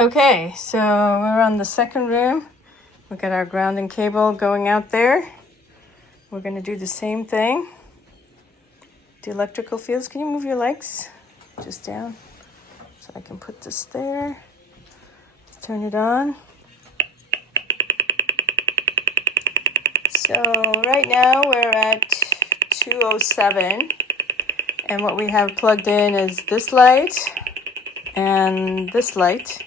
Okay, so we're on the second room. We got our grounding cable going out there. We're gonna do the same thing. The electrical fields, can you move your legs just down so I can put this there? Let's turn it on. So right now we're at 207, and what we have plugged in is this light and this light,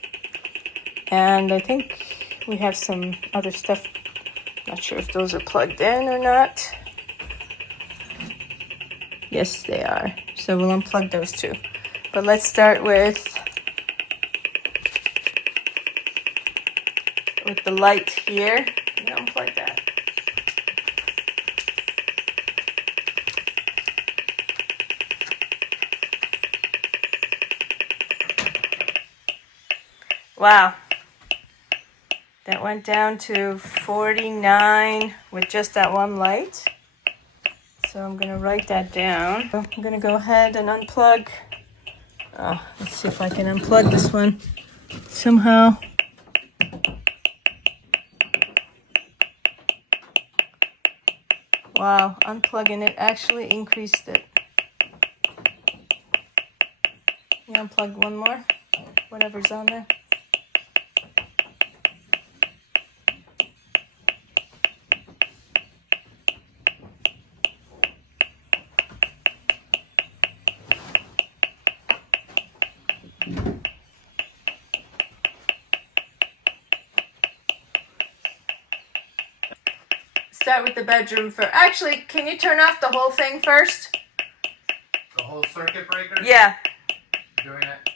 and I think we have some other stuff. Not sure if those are plugged in or not. Yes, they are. So we'll unplug those two. But let's start with the light here. Can you unplug that? Wow. That went down to 49 with just that one light. So I'm going to write that down. I'm going to go ahead and unplug. Let's see if I can unplug this one somehow. Wow, unplugging it actually increased it. You unplug one more, whatever's on there. Start with the bedroom first. Actually, can you turn off the whole thing first? The whole circuit breaker? Yeah. Doing it.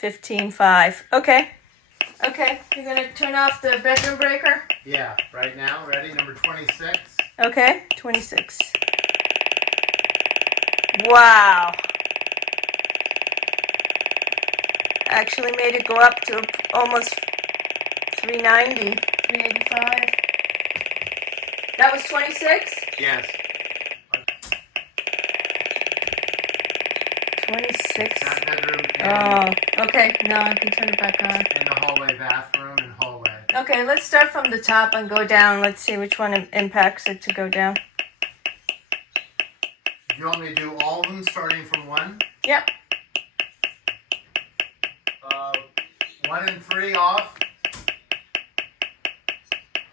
$15.5. Okay. Okay. You're gonna turn off the bedroom breaker? Yeah, right now. Ready? Number 26. Okay, 26. Wow. Actually made it go up to almost 390, 385. That was 26? Yes. 26. That bedroom Oh, okay. Now I can turn it back on. and the hallway, bathroom and hallway. Okay, let's start from the top and go down. Let's see which one impacts it to go down. Do you want me to do all of them starting from 1? Yep. 1 and 3 off.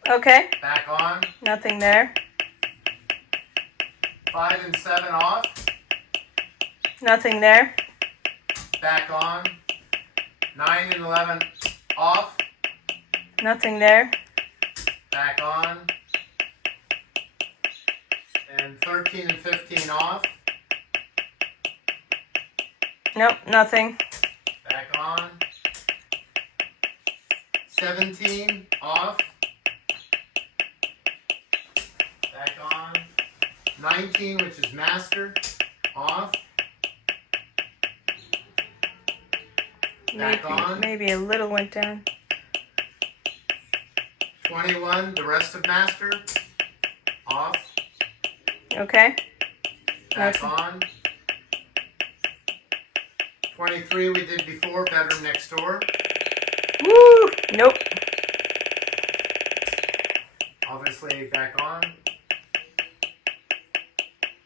Okay. Back on. Nothing there. 5 and 7 off. Nothing there. Back on. 9 and 11 off. Nothing there. Back on. And 13 and 15 off. Nope, nothing. Back on. 17 off. Back on. 19, which is master, off. Back on. Maybe a little went down. 21, the rest of master, off. Okay. Back Nothing. on. 23 we did before, bedroom next door. Woo! Nope. Obviously back on.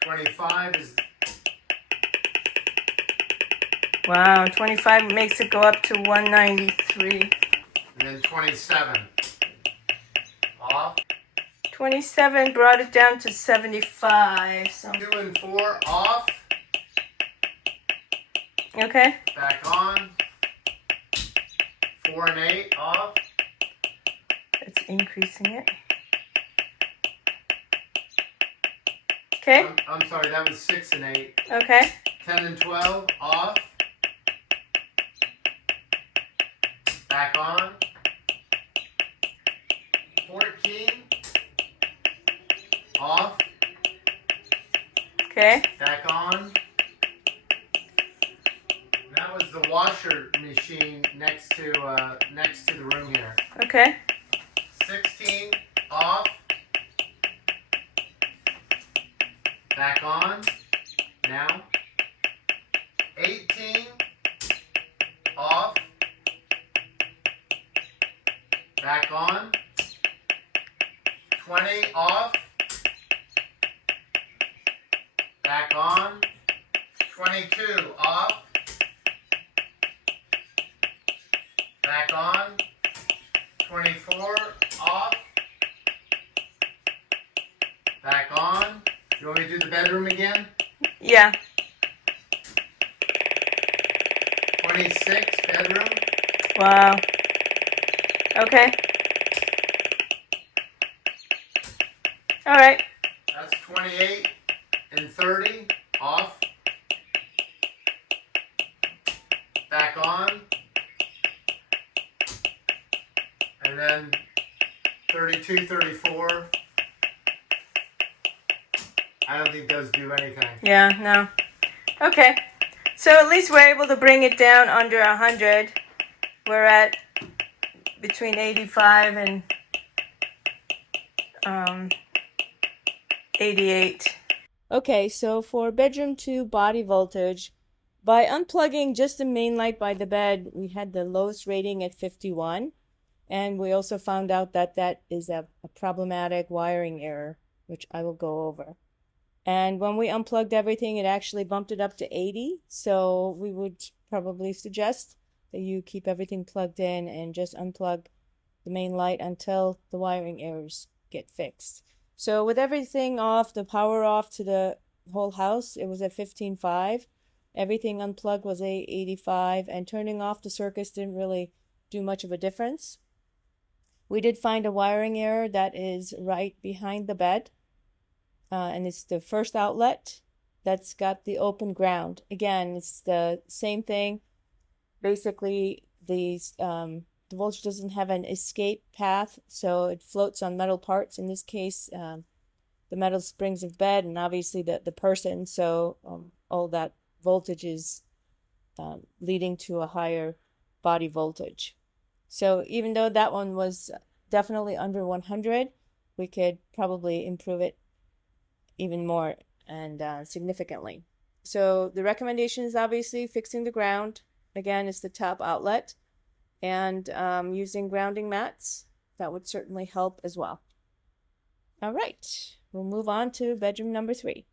25 is Wow, 25 makes it go up to 193. and then 27 off. 27 brought it down to 75. So 2 and 4 off. okay. Back on. 4 and 8 off. It's increasing it. Okay. I'm sorry, that was 6 and 8. Okay. 10 and 12 off. Back on. 14 off. Okay. Back on. That was the washer machine next to the room here. Okay. 16 off. Back on. Now. 18. Off. Back on. 20. Off. Back on. 22. Off. Back on. 24. Off. Back on. You want me to do the bedroom again? Yeah. 26. Bedroom. Wow. Okay. All right. That's 28 and 30. Off. Back on. And then 32, 34. I don't think those do anything. Yeah, no. Okay. So at least we're able to bring it down under 100. We're at between 85 and 88. Okay, so for bedroom 2 body voltage, by unplugging just the main light by the bed, we had the lowest rating at 51. And we also found out that that is a problematic wiring error, which I will go over. And when we unplugged everything, it actually bumped it up to 80. So we would probably suggest that you keep everything plugged in and just unplug the main light until the wiring errors get fixed. So with everything off, the power off to the whole house, it was at 15.5. Everything unplugged was 85, and turning off the circuits didn't really do much of a difference. We did find a wiring error that is right behind the bed, and it's the first outlet that's got the open ground. Again, it's the same thing. Basically, the voltage doesn't have an escape path, so it floats on metal parts. In this case, the metal springs of bed, and obviously the person. So all that voltage is leading to a higher body voltage. So even though that one was definitely under 100, we could probably improve it even more and significantly. So the recommendation is obviously fixing the ground. Again, it's the top outlet, and using grounding mats. That would certainly help as well. All right, we'll move on to bedroom number 3.